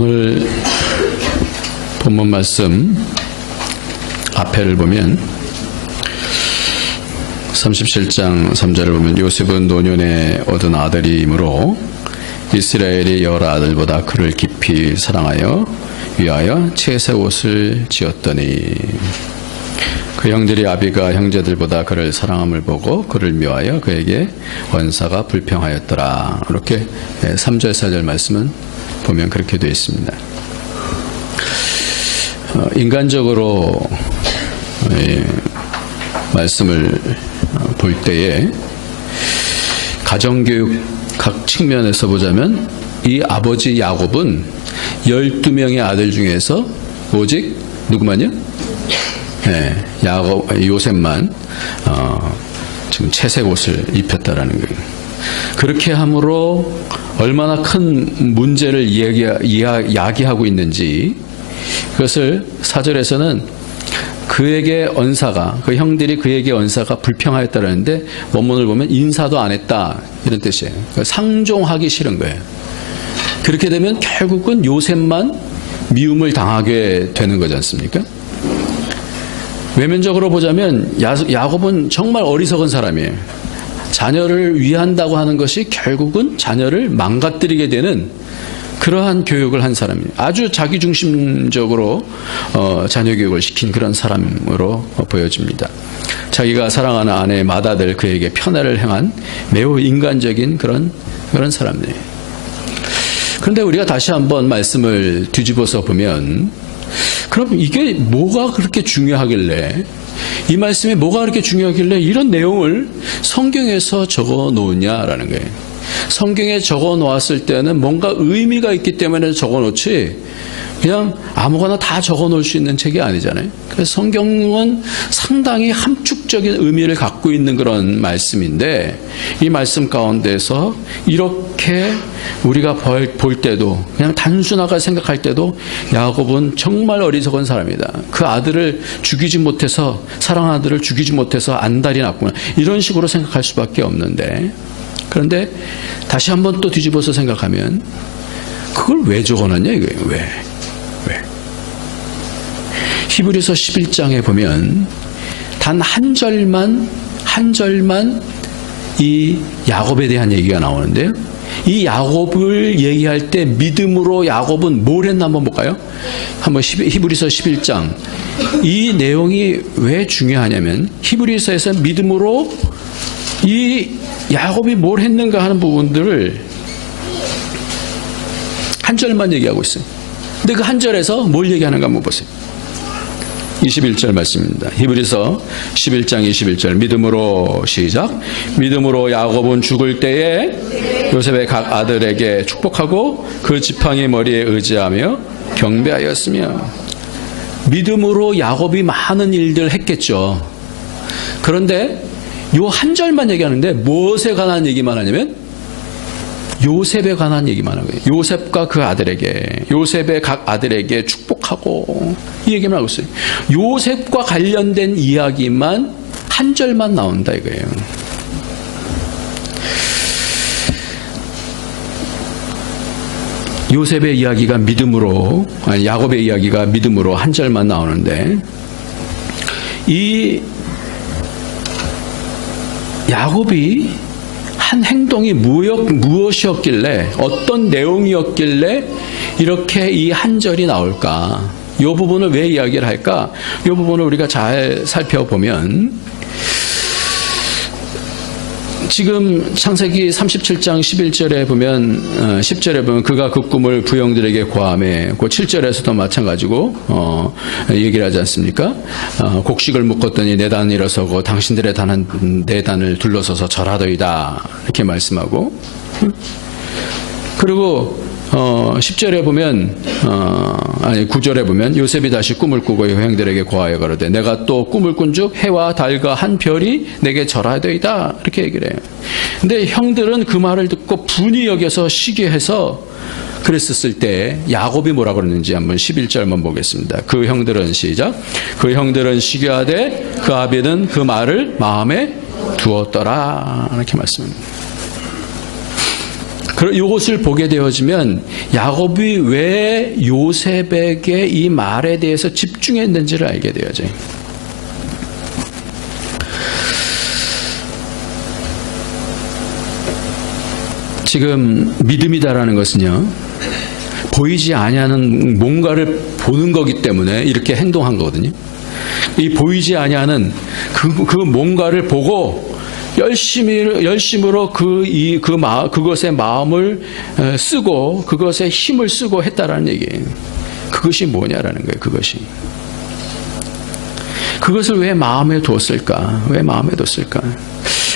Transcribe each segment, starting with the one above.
오늘 본문 말씀 앞에를 보면 37장 3절을 보면 요셉은 노년에 얻은 아들이므로 이스라엘이 여러 아들보다 그를 깊이 사랑하여 위하여 채색 옷을 지었더니 그 형들이 아비가 형제들보다 그를 사랑함을 보고 그를 미워하여 그에게 원사가 불평하였더라. 이렇게 3절 4절 말씀은 보면 그렇게 되어 있습니다. 인간적으로 말씀을 볼 때에 가정교육 각 측면에서 보자면 이 아버지 야곱은 12명의 아들 중에서 오직 누구만요? 요셉만 지금 채색 옷을 입혔다라는 거예요. 그렇게 함으로 얼마나 큰 문제를 야기하고 있는지 그것을 4절에서는 그에게 언사가 그 형들이 그에게 언사가 불평하였다라는데 원문을 보면 인사도 안 했다 이런 뜻이에요. 그러니까 상종하기 싫은 거예요. 그렇게 되면 결국은 요셉만 미움을 당하게 되는 거지 않습니까? 외면적으로 보자면 야곱은 정말 어리석은 사람이에요. 자녀를 위한다고 하는 것이 결국은 자녀를 망가뜨리게 되는 그러한 교육을 한 사람이에요. 아주 자기중심적으로 자녀 교육을 시킨 그런 사람으로 보여집니다. 자기가 사랑하는 아내 맏아들 그에게 편애를 행한 매우 인간적인 그런 사람이에요. 그런데 우리가 다시 한번 말씀을 뒤집어서 보면 그럼 이게 뭐가 그렇게 중요하길래 이 말씀이 뭐가 그렇게 중요하길래 이런 내용을 성경에서 적어 놓느냐라는 거예요. 성경에 적어 놓았을 때는 뭔가 의미가 있기 때문에 적어 놓지 그냥 아무거나 다 적어 놓을 수 있는 책이 아니잖아요. 그래서 성경은 상당히 함축적인 의미를 갖고 있는 그런 말씀인데 이 말씀 가운데서 이렇게 우리가 볼 때도 그냥 단순하게 생각할 때도 야곱은 정말 어리석은 사람이다. 그 아들을 죽이지 못해서 사랑하는 아들을 죽이지 못해서 안달이 났구나. 이런 식으로 생각할 수밖에 없는데 그런데 다시 한번 또 뒤집어서 생각하면 그걸 왜 적어놨냐 이거예요. 왜? 히브리서 11장에 보면 단 한 절만 이 야곱에 대한 얘기가 나오는데요. 이 야곱을 얘기할 때 믿음으로 야곱은 뭘 했나 한번 볼까요? 한번 히브리서 11장 이 내용이 왜 중요하냐면 히브리서에서 믿음으로 이 야곱이 뭘 했는가 하는 부분들을 한 절만 얘기하고 있어요. 근데 그 한 절에서 뭘 얘기하는가 한번 보세요. 21절 말씀입니다. 히브리서 11장 21절 믿음으로 시작. 믿음으로 야곱은 죽을 때에 요셉의 각 아들에게 축복하고 그 지팡이 머리에 의지하며 경배하였으며 믿음으로 야곱이 많은 일들을 했겠죠. 그런데 요 한 절만 얘기하는데 무엇에 관한 얘기만 하냐면 요셉에 관한 얘기만 하고요. 요셉과 그 아들에게 요셉의 각 아들에게 축복하고 이 얘기만 하고 있어요. 요셉과 관련된 이야기만 한 절만 나온다 이거예요. 요셉의 이야기가 믿음으로 야곱의 이야기가 믿음으로 한 절만 나오는데 이 야곱이 한 행동이 무엇이었길래 어떤 내용이었길래 이렇게 이 한 절이 나올까? 이 부분을 왜 이야기를 할까? 이 부분을 우리가 잘 살펴보면 지금 창세기 37장 11절에 보면 10절에 보면 그가 그 꿈을 부형들에게 고하매 그 7절에서도 마찬가지고 얘기를 하지 않습니까? 곡식을 묶었더니 네 단 일어서고 당신들의 단은 네 단을 둘러서서 절하더이다 이렇게 말씀하고 그리고 10절에 보면 9절에 보면 요셉이 다시 꿈을 꾸고 형들에게 고하여 가로되 내가 또 꿈을 꾼즉 해와 달과 한 별이 내게 절하되이다 이렇게 얘기를 해요. 근데 형들은 그 말을 듣고 분이 여겨서 시기해서 그랬었을 때 야곱이 뭐라 그러는지 한번 11절만 보겠습니다. 그 형들은 시작. 그 형들은 시기하되 그 아비는 그 말을 마음에 두었더라 이렇게 말씀합니다. 이것을 보게 되어지면 야곱이 왜 요셉에게 이 말에 대해서 집중했는지를 알게 되어져요. 지금 믿음이다라는 것은요, 보이지 아니하는 뭔가를 보는 거기 때문에 이렇게 행동한 거거든요. 이 보이지 아니하는 그 뭔가를 보고 열심으로 그것에 마음을 쓰고 그것에 힘을 쓰고 했다라는 얘기예요. 그것이 뭐냐라는 거예요. 그것을 왜 마음에 뒀을까? 왜 마음에 뒀을까?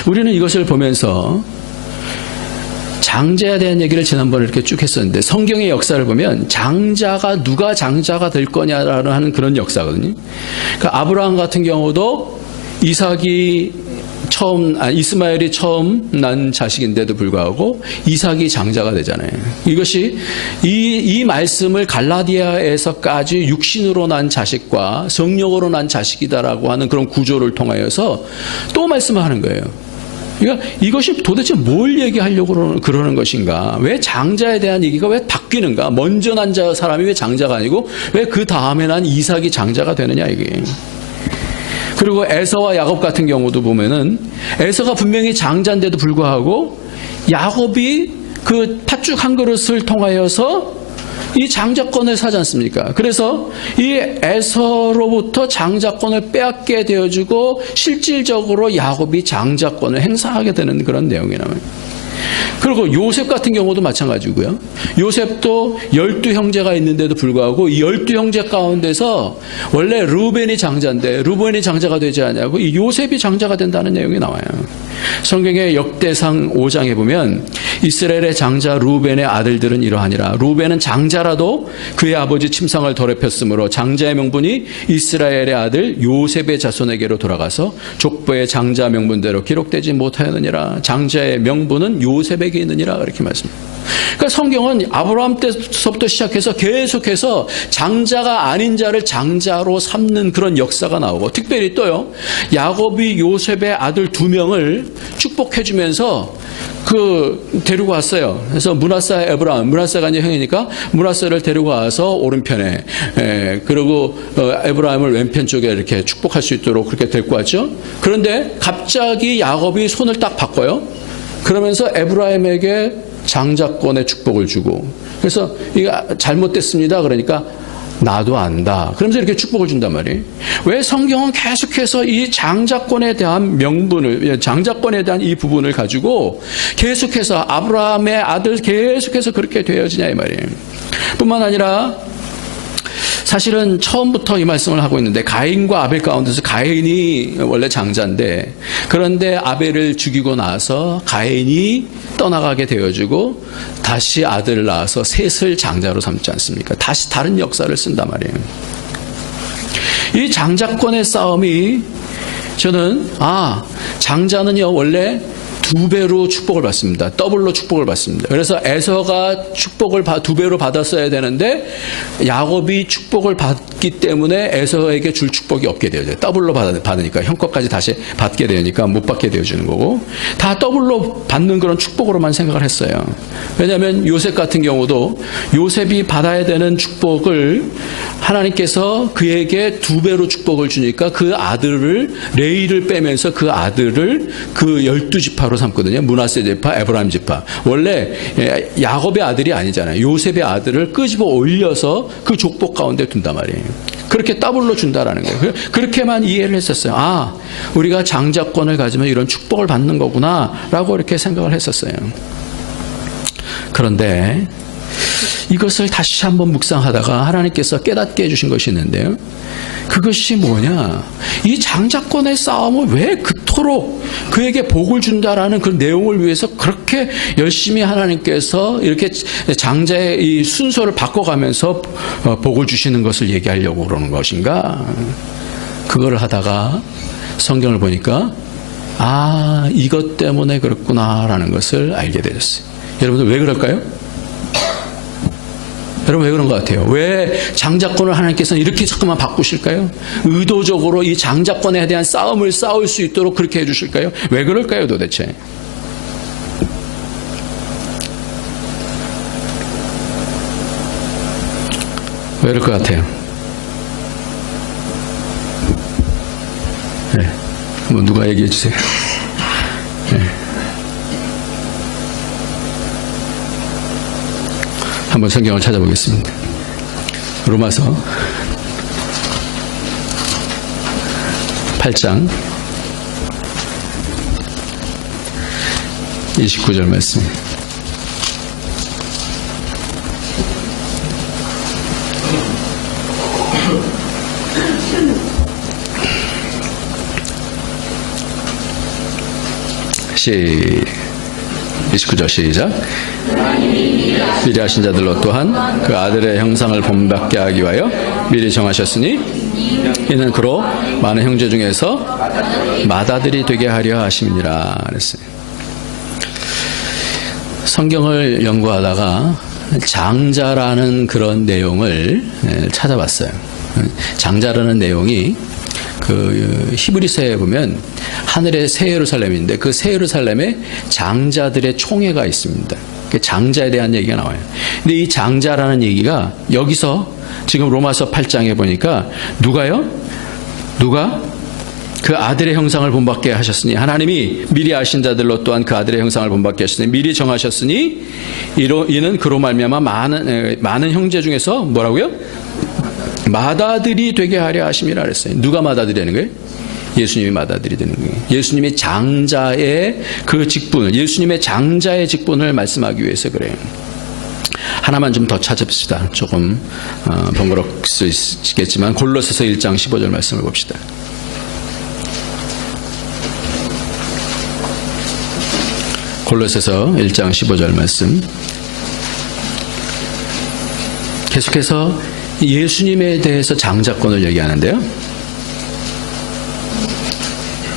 우리는 이것을 보면서 장자에 대한 얘기를 지난번에 이렇게 쭉 했었는데, 성경의 역사를 보면 누가 장자가 될 거냐라는 그런 역사거든요. 그러니까 아브라함 같은 경우도 이스마엘이 처음 난 자식인데도 불구하고 이삭이 장자가 되잖아요. 이것이 이 말씀을 갈라디아에서까지 육신으로 난 자식과 성령으로 난 자식이다라고 하는 그런 구조를 통하여서 또 말씀을 하는 거예요. 그러니까 이것이 도대체 뭘 얘기하려고 그러는 것인가? 왜 장자에 대한 얘기가 왜 바뀌는가? 먼저 난 사람이 왜 장자가 아니고 왜 그 다음에 난 이삭이 장자가 되느냐 이게. 그리고 에서와 야곱 같은 경우도 보면은 에서가 분명히 장자인데도 불구하고 야곱이 그 팥죽 한 그릇을 통하여서 이 장자권을 사지 않습니까? 그래서 이 에서로부터 장자권을 빼앗게 되어주고 실질적으로 야곱이 장자권을 행사하게 되는 그런 내용이 나와요. 그리고 요셉 같은 경우도 마찬가지고요. 요셉도 12형제가 있는데도 불구하고 이 12형제 가운데서 원래 루벤이 장자인데 루벤이 장자가 되지 않냐고 이 요셉이 장자가 된다는 내용이 나와요. 성경의 역대상 5장에 보면 이스라엘의 장자 루벤의 아들들은 이러하니라. 루벤은 장자라도 그의 아버지 침상을 더럽혔으므로 장자의 명분이 이스라엘의 아들 요셉의 자손에게로 돌아가서 족보의 장자 명분대로 기록되지 못하였느니라. 장자의 명분은 요셉에게 있느니라. 이렇게 말씀합니다. 그러니까 성경은 아브라함 때서부터 시작해서 계속해서 장자가 아닌 자를 장자로 삼는 그런 역사가 나오고, 특별히 또요, 야곱이 요셉의 아들 2명을 축복해주면서 데리고 왔어요. 그래서 므낫세, 에브라임, 므낫세가 이제 형이니까 므낫세를 데리고 와서 오른편에, 그리고 에브라임을 왼편 쪽에 이렇게 축복할 수 있도록 그렇게 데리고 왔죠. 그런데 갑자기 야곱이 손을 딱 바꿔요. 그러면서 에브라임에게 장자권의 축복을 주고, 그래서 이거 잘못됐습니다. 그러니까 나도 안다. 그러면서 이렇게 축복을 준단 말이에요. 왜 성경은 계속해서 이 장자권에 대한 장자권에 대한 이 부분을 가지고 계속해서 아브라함의 아들 계속해서 그렇게 되어지냐 이 말이에요. 뿐만 아니라 사실은 처음부터 이 말씀을 하고 있는데, 가인과 아벨 가운데서 가인이 원래 장자인데, 그런데 아벨을 죽이고 나서 가인이 떠나가게 되어지고 다시 아들을 낳아서 셋을 장자로 삼지 않습니까? 다시 다른 역사를 쓴단 말이에요. 이 장자권의 싸움이, 저는 장자는요 원래 2배로 축복을 받습니다. 더블로 축복을 받습니다. 그래서 에서가 축복을 2배로 받았어야 되는데 야곱이 축복을 받기 때문에 에서에게 줄 축복이 없게 되어져요. 더블로 받으니까 형 것까지 다시 받게 되니까 못 받게 되어지는 거고, 다 더블로 받는 그런 축복으로만 생각을 했어요. 왜냐하면 요셉 같은 경우도 요셉이 받아야 되는 축복을 하나님께서 그에게 2배로 축복을 주니까 그 아들을, 레이를 빼면서 그 아들을 그 12지파로 삼거든요. 므낫세 지파, 에브라임 지파. 원래 야곱의 아들이 아니잖아요. 요셉의 아들을 끄집어 올려서 그 족복 가운데 둔단 말이에요. 그렇게 더블로 준다라는 거예요. 그렇게만 이해를 했었어요. 우리가 장자권을 가지면 이런 축복을 받는 거구나 라고 이렇게 생각을 했었어요. 그런데 이것을 다시 한번 묵상하다가 하나님께서 깨닫게 해주신 것이 있는데요. 그것이 뭐냐? 이 장자권의 싸움을 왜 그토록 그에게 복을 준다라는 그 내용을 위해서 그렇게 열심히 하나님께서 이렇게 장자의 이 순서를 바꿔가면서 복을 주시는 것을 얘기하려고 그러는 것인가? 그거를 하다가 성경을 보니까 이것 때문에 그렇구나라는 것을 알게 되었어요. 여러분들 왜 그럴까요? 여러분 왜 그런 것 같아요? 왜 장자권을 하나님께서는 이렇게 자꾸만 바꾸실까요? 의도적으로 이 장자권에 대한 싸움을 싸울 수 있도록 그렇게 해주실까요? 왜 그럴까요 도대체? 왜 이럴 것 같아요? 네. 뭐 누가 얘기해 주세요. 네. 한번 성경을 찾아보겠습니다. 로마서 8장 29절 말씀. 시 29절 시작. 미리 하신 자들로 또한 그 아들의 형상을 본받게 하기 위하여 미리 정하셨으니 이는 그로 많은 형제 중에서 맏아들이 되게 하려 하심이니라 그랬어요. 성경을 연구하다가 장자라는 그런 내용을 찾아봤어요. 장자라는 내용이 그 히브리서에 보면 하늘의 새 예루살렘인데 그 새 예루살렘에 장자들의 총회가 있습니다. 장자에 대한 얘기가 나와요. 근데 이 장자라는 얘기가 여기서 지금 로마서 8장에 보니까 누가요? 누가? 그 아들의 형상을 본받게 하셨으니 하나님이 미리 아신 자들로 또한 그 아들의 형상을 본받게 하셨으니 미리 정하셨으니 이는 그로 말미암아 많은 형제 중에서 뭐라고요? 맏아들이 되게 하려 하심이라 그랬어요. 누가 맏아들이 되는 거예요? 예수님이 맏아들이 되는 거예요. 예수님의 장자의 그 직분을, 예수님의 장자의 직분을 말씀하기 위해서 그래요. 하나만 좀 더 찾아봅시다. 조금 번거로울 수 있겠지만 골로새서 1장 15절 말씀을 봅시다. 골로새서 1장 15절 말씀. 계속해서 예수님에 대해서 장자권을 얘기하는데요.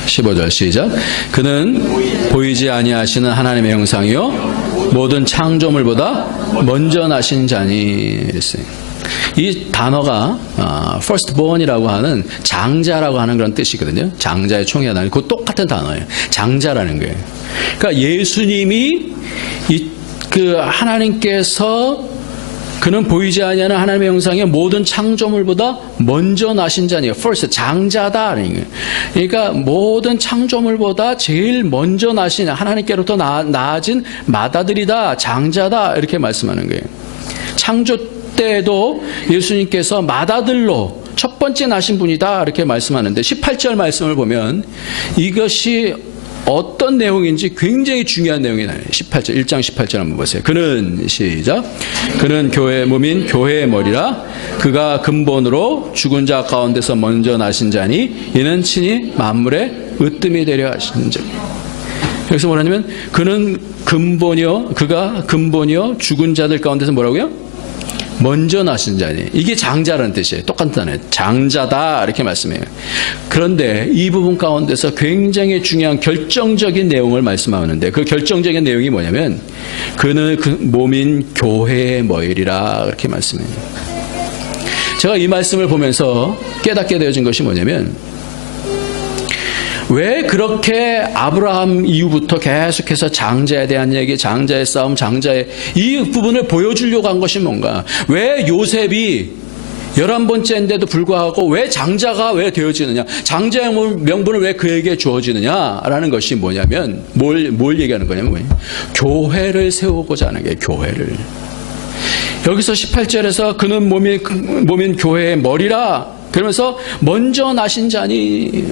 15절 시작. 그는 보이지 아니하시는 하나님의 형상이요 모든 창조물보다 먼저 나신 자니 그랬어요. 이 단어가 firstborn이라고 하는 장자라고 하는 그런 뜻이거든요. 장자의 총회하다. 그 똑같은 단어예요. 장자라는 거예요. 그러니까 예수님이 그 하나님께서 그는 보이지 아니하는 하나님의 형상의 모든 창조물보다 먼저 나신 자니에요. first, 장자다. 그러니까 모든 창조물보다 제일 먼저 나신 하나님께로부터 나아진 맏아들이다. 장자다. 이렇게 말씀하는 거예요. 창조 때에도 예수님께서 맏아들로 첫 번째 나신 분이다. 이렇게 말씀하는데 18절 말씀을 보면 이것이 어떤 내용인지 굉장히 중요한 내용이 나와요. 18절, 1장 18절 한번 보세요. 그는 시작. 그는 교회의 몸인 교회의 머리라. 그가 근본으로 죽은 자 가운데서 먼저 나신 자니 이는 친히 만물의 으뜸이 되려 하신 자. 여기서 뭐라냐면 그는 근본이요, 그가 근본이요 죽은 자들 가운데서 뭐라고요? 먼저 나신 자니. 이게 장자라는 뜻이에요. 똑같은 단어예요. 장자다 이렇게 말씀해요. 그런데 이 부분 가운데서 굉장히 중요한 결정적인 내용을 말씀하는데 그 결정적인 내용이 뭐냐면 그는 그 몸인 교회의 머리라 이렇게 말씀해요. 제가 이 말씀을 보면서 깨닫게 되어진 것이 뭐냐면 왜 그렇게 아브라함 이후부터 계속해서 장자에 대한 얘기, 장자의 싸움, 장자의 이 부분을 보여주려고 한 것이 뭔가? 왜 요셉이 11번째인데도 불구하고 왜 장자가 왜 되어지느냐? 장자의 명분은 왜 그에게 주어지느냐라는 것이 뭐냐면 뭘 얘기하는 거냐면 교회를 세우고자 하는 거예요. 교회를. 여기서 18절에서 그는 몸인 교회의 머리라 그러면서 먼저 나신 자니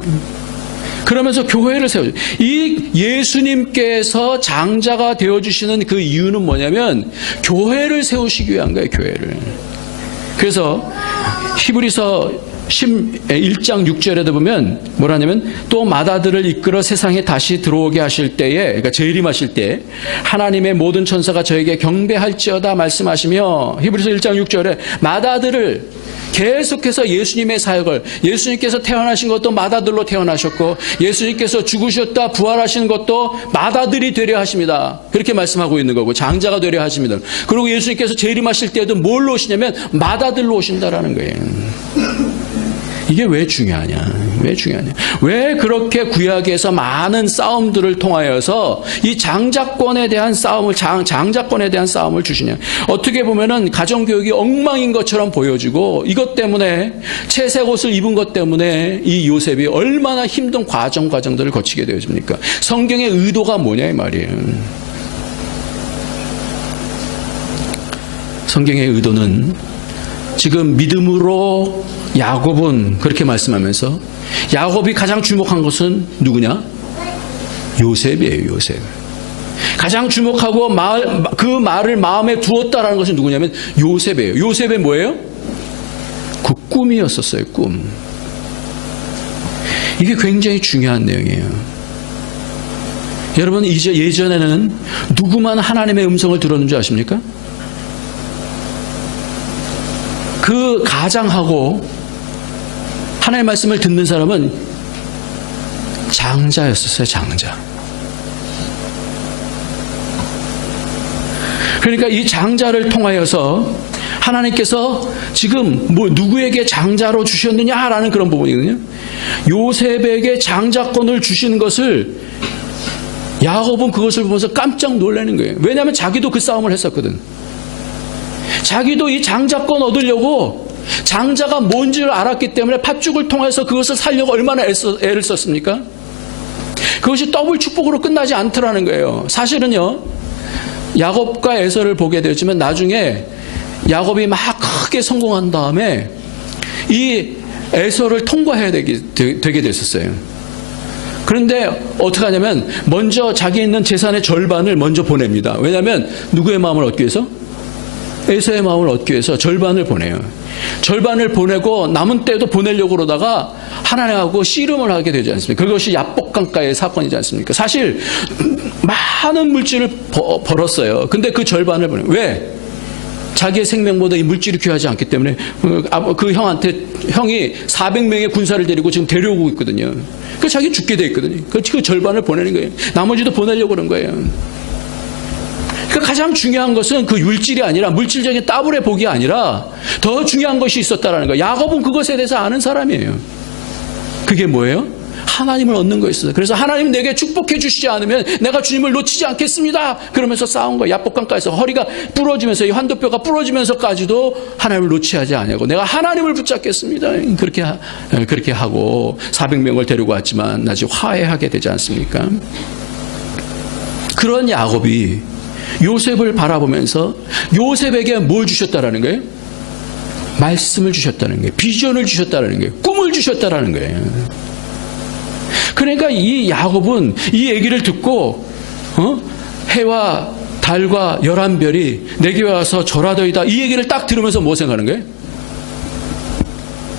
그러면서 교회를 세워줘. 이 예수님께서 장자가 되어주시는 그 이유는 뭐냐면 교회를 세우시기 위한 거예요. 교회를. 그래서 히브리서 1장 6절에도 보면 뭐라냐면 또 맏아들을 이끌어 세상에 다시 들어오게 하실 때에 그러니까 재림하실 때 하나님의 모든 천사가 저에게 경배할지어다 말씀하시며 히브리서 1장 6절에 맏아들을 계속해서 예수님의 사역을 예수님께서 태어나신 것도 맏아들로 태어나셨고 예수님께서 죽으셨다 부활하신 것도 맏아들이 되려 하십니다. 그렇게 말씀하고 있는 거고 장자가 되려 하십니다. 그리고 예수님께서 재림하실 때도 뭘로 오시냐면 맏아들로 오신다라는 거예요. 이게 왜 중요하냐? 왜 중요하냐? 왜 그렇게 구약에서 많은 싸움들을 통하여서 이 장자권에 대한 싸움을 장자권에 대한 싸움을 주시냐? 어떻게 보면은 가정교육이 엉망인 것처럼 보여지고 이것 때문에 채색 옷을 입은 것 때문에 이 요셉이 얼마나 힘든 과정들을 거치게 되어집니까? 성경의 의도가 뭐냐 이 말이에요. 성경의 의도는 지금 믿음으로 야곱은 그렇게 말씀하면서 야곱이 가장 주목한 것은 누구냐? 요셉이에요. 요셉. 가장 주목하고 그 말을 마음에 두었다라는 것은 누구냐면 요셉이에요. 요셉의 뭐예요? 그 꿈이었었어요. 꿈. 이게 굉장히 중요한 내용이에요. 여러분 이제 예전에는 누구만 하나님의 음성을 들었는 줄 아십니까? 그 가장하고 하나님의 말씀을 듣는 사람은 장자였었어요. 장자. 그러니까 이 장자를 통하여서 하나님께서 지금 뭐 누구에게 장자로 주셨느냐라는 그런 부분이거든요. 요셉에게 장자권을 주시는 것을 야곱은 그것을 보면서 깜짝 놀라는 거예요. 왜냐하면 자기도 그 싸움을 했었거든. 자기도 이 장자권 얻으려고 장자가 뭔지를 알았기 때문에 팥죽을 통해서 그것을 살려고 얼마나 애를 썼습니까? 그것이 더블 축복으로 끝나지 않더라는 거예요. 사실은요, 야곱과 에서를 보게 되었지만 나중에 야곱이 막 크게 성공한 다음에 이 에서를 통과해야 되게 됐었어요. 그런데 어떻게 하냐면 먼저 자기 있는 재산의 절반을 먼저 보냅니다. 왜냐하면 누구의 마음을 얻기 위해서? 에서의 마음을 얻기 위해서 절반을 보내요. 절반을 보내고 남은 때도 보내려고 그러다가 하나님하고 씨름을 하게 되지 않습니까? 그것이 야복강가의 사건이지 않습니까? 사실 많은 물질을 벌었어요. 근데 그 절반을 보내요. 왜? 자기의 생명보다 이 물질이 귀하지 않기 때문에 그 형이 400명의 군사를 데리고 지금 데려오고 있거든요. 그 자기 죽게 돼 있거든요. 그 절반을 보내는 거예요. 나머지도 보내려고 그런 거예요. 그러니까 가장 중요한 것은 그 물질이 아니라 물질적인 따블의 복이 아니라 더 중요한 것이 있었다라는 거예요. 야곱은 그것에 대해서 아는 사람이에요. 그게 뭐예요? 하나님을 얻는 거였어요. 그래서 하나님 내게 축복해 주시지 않으면 내가 주님을 놓치지 않겠습니다. 그러면서 싸운 거예요. 야복강가에서 허리가 부러지면서 이 환도뼈가 부러지면서까지도 하나님을 놓치지 않냐고 내가 하나님을 붙잡겠습니다. 그렇게 하고 400명을 데리고 왔지만 나중에 화해하게 되지 않습니까? 그런 야곱이 요셉을 바라보면서 요셉에게 뭘 주셨다라는 거예요? 말씀을 주셨다는 거예요. 비전을 주셨다라는 거예요. 꿈을 주셨다라는 거예요. 그러니까 이 야곱은 이 얘기를 듣고 해와 달과 11별이 내게 와서 절하더이다 이 얘기를 딱 들으면서 뭐 생각하는 거예요?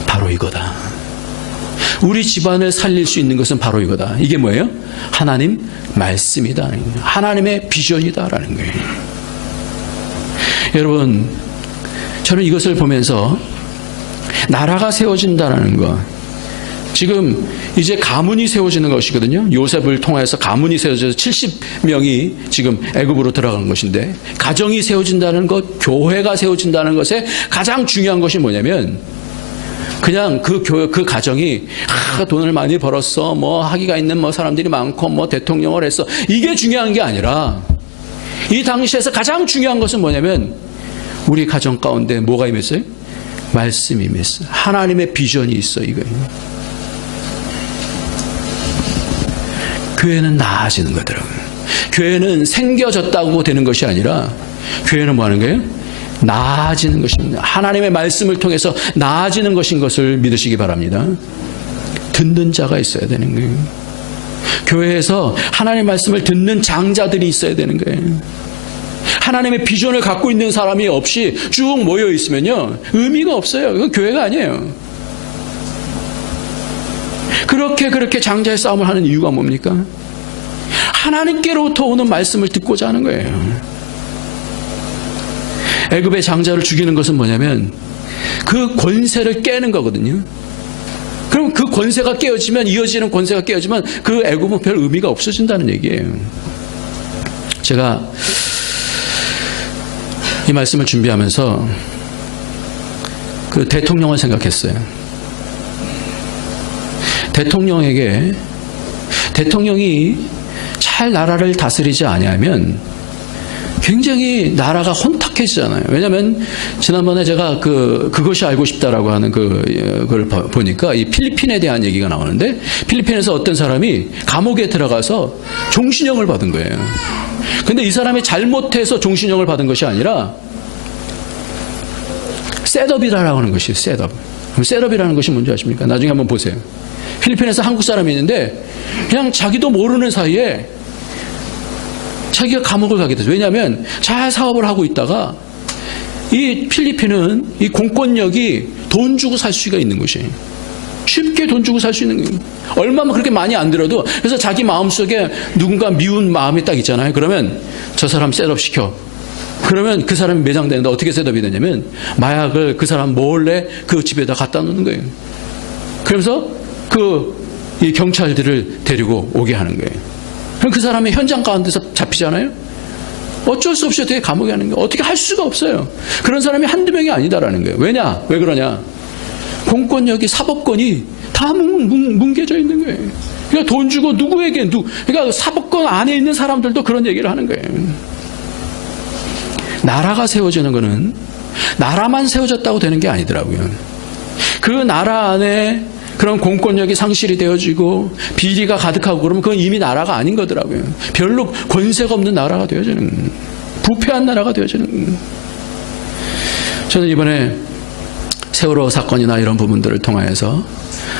바로 이거다. 우리 집안을 살릴 수 있는 것은 바로 이거다. 이게 뭐예요? 하나님 말씀이다. 하나님의 비전이다라는 거예요. 여러분, 저는 이것을 보면서 나라가 세워진다는 것, 지금 이제 가문이 세워지는 것이거든요. 요셉을 통해서 가문이 세워져서 70명이 지금 애굽으로 들어간 것인데, 가정이 세워진다는 것, 교회가 세워진다는 것에 가장 중요한 것이 뭐냐면 그냥 그 가정이 돈을 많이 벌었어, 뭐 학위가 있는 뭐 사람들이 많고 뭐 대통령을 했어, 이게 중요한 게 아니라 이 당시에서 가장 중요한 것은 뭐냐면 우리 가정 가운데 뭐가 임했어요? 말씀이 임했어요. 하나님의 비전이 있어. 이거예요. 교회는 나아지는 거더라고요. 교회는 생겨졌다고 되는 것이 아니라 교회는 뭐 하는 거예요? 나아지는 것입니다. 하나님의 말씀을 통해서 나아지는 것인 것을 믿으시기 바랍니다. 듣는 자가 있어야 되는 거예요. 교회에서 하나님의 말씀을 듣는 장자들이 있어야 되는 거예요. 하나님의 비전을 갖고 있는 사람이 없이 쭉 모여 있으면요, 의미가 없어요. 그건 교회가 아니에요. 그렇게 장자의 싸움을 하는 이유가 뭡니까? 하나님께로부터 오는 말씀을 듣고자 하는 거예요. 애굽의 장자를 죽이는 것은 뭐냐면 그 권세를 깨는 거거든요. 그럼 그 권세가 깨어지면, 이어지는 권세가 깨어지면 그 애굽은 별 의미가 없어진다는 얘기예요. 제가 이 말씀을 준비하면서 그 대통령을 생각했어요. 대통령이 잘 나라를 다스리지 아니하면 굉장히 나라가 혼탁해지잖아요. 왜냐하면 지난번에 제가 그것이 알고 싶다라고 하는 그걸 보니까 이 필리핀에 대한 얘기가 나오는데, 필리핀에서 어떤 사람이 감옥에 들어가서 종신형을 받은 거예요. 근데 이 사람이 잘못해서 종신형을 받은 것이 아니라 셋업이라고 하는 것이에요. 셋업. 그럼 셋업이라는 것이 뭔지 아십니까? 나중에 한번 보세요. 필리핀에서 한국 사람이 있는데 그냥 자기도 모르는 사이에 자기가 감옥을 가게 됐어요. 왜냐하면 잘 사업을 하고 있다가 이 필리핀은 이 공권력이 돈 주고 살 수가 있는 곳이에요. 쉽게 돈 주고 살 수 있는 거예요. 얼마만 그렇게 많이 안 들어도. 그래서 자기 마음속에 누군가 미운 마음이 딱 있잖아요. 그러면 저 사람 셋업 시켜. 그러면 그 사람이 매장되는데 어떻게 셋업이 되냐면 마약을 그 사람 몰래 그 집에다 갖다 놓는 거예요. 그러면서 이 경찰들을 데리고 오게 하는 거예요. 그럼 그 사람이 현장 가운데서 잡히잖아요. 어쩔 수 없이 어떻게 감옥에 하는 거예요. 어떻게 할 수가 없어요. 그런 사람이 한두 명이 아니다라는 거예요. 왜냐? 왜 그러냐? 공권력이, 사법권이 다 뭉개져 있는 거예요. 그러니까 돈 주고 누구에게, 그러니까 사법권 안에 있는 사람들도 그런 얘기를 하는 거예요. 나라가 세워지는 거는 나라만 세워졌다고 되는 게 아니더라고요. 그 나라 안에 그런 공권력이 상실이 되어지고 비리가 가득하고 그러면 그건 이미 나라가 아닌 거더라고요. 별로 권세가 없는 나라가 되어지는, 부패한 나라가 되어지는. 저는 이번에 세월호 사건이나 이런 부분들을 통하여서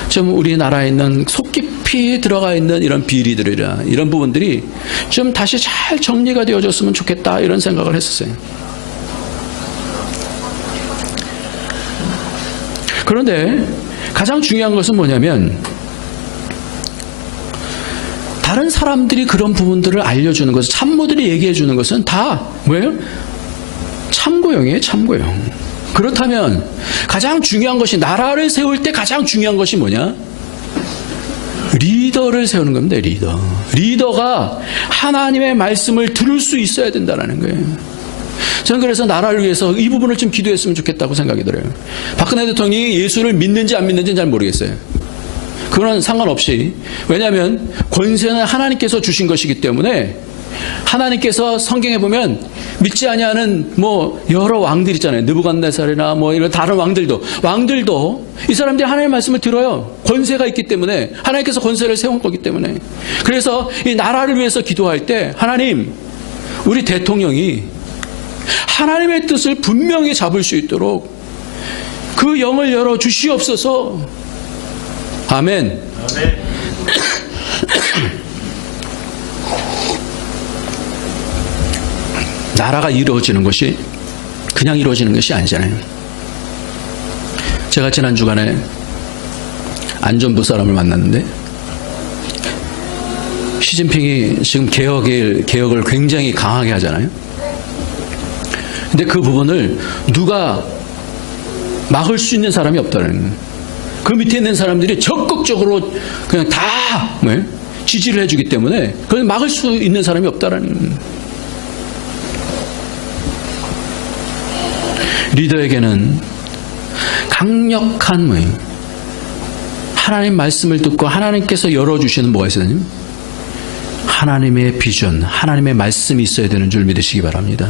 좀 우리나라에 있는 속 깊이 들어가 있는 이런 비리들이나 이런 부분들이 좀 다시 잘 정리가 되어졌으면 좋겠다, 이런 생각을 했었어요. 그런데 가장 중요한 것은 뭐냐면 다른 사람들이 그런 부분들을 알려주는 것은, 참모들이 얘기해 주는 것은 다 뭐예요? 참고용이에요. 참고용. 그렇다면 가장 중요한 것이, 나라를 세울 때 가장 중요한 것이 뭐냐? 리더를 세우는 겁니다. 리더가 하나님의 말씀을 들을 수 있어야 된다는 거예요. 저는 그래서 나라를 위해서 이 부분을 좀 기도했으면 좋겠다고 생각이 들어요. 박근혜 대통령이 예수를 믿는지 안 믿는지는 잘 모르겠어요. 그거는 상관없이, 왜냐하면 권세는 하나님께서 주신 것이기 때문에, 하나님께서 성경에 보면 믿지 아니하는 여러 왕들 있잖아요. 느부갓네살이나 이런 다른 왕들도 이 사람들이 하나님의 말씀을 들어요. 권세가 있기 때문에, 하나님께서 권세를 세운 거기 때문에. 그래서 이 나라를 위해서 기도할 때, 하나님, 우리 대통령이 하나님의 뜻을 분명히 잡을 수 있도록 그 영을 열어 주시옵소서. 아멘. 나라가 이루어지는 것이 그냥 이루어지는 것이 아니잖아요. 제가 지난 주간에 안전부 사람을 만났는데, 시진핑이 지금 개혁을 굉장히 강하게 하잖아요. 근데 그 부분을 누가 막을 수 있는 사람이 없다는 거예요. 그 밑에 있는 사람들이 적극적으로 그냥 다 지지를 해주기 때문에 그걸 막을 수 있는 사람이 없다라는 거예요. 리더에게는 강력한 하나님 말씀을 듣고 하나님께서 열어주시는 뭐가 있어요? 하나님의 비전, 하나님의 말씀이 있어야 되는 줄 믿으시기 바랍니다.